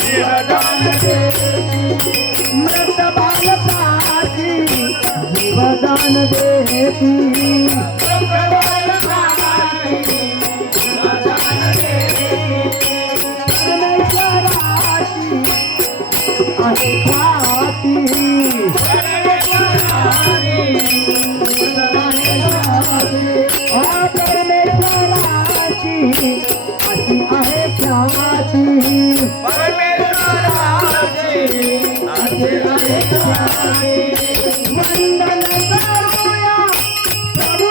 जीवदान देती मृत बालकाची जीवदान देती परमेश्वराची आहे खाती परमेश्वराची अशी आहे ख्याती वंदन करूया प्रभू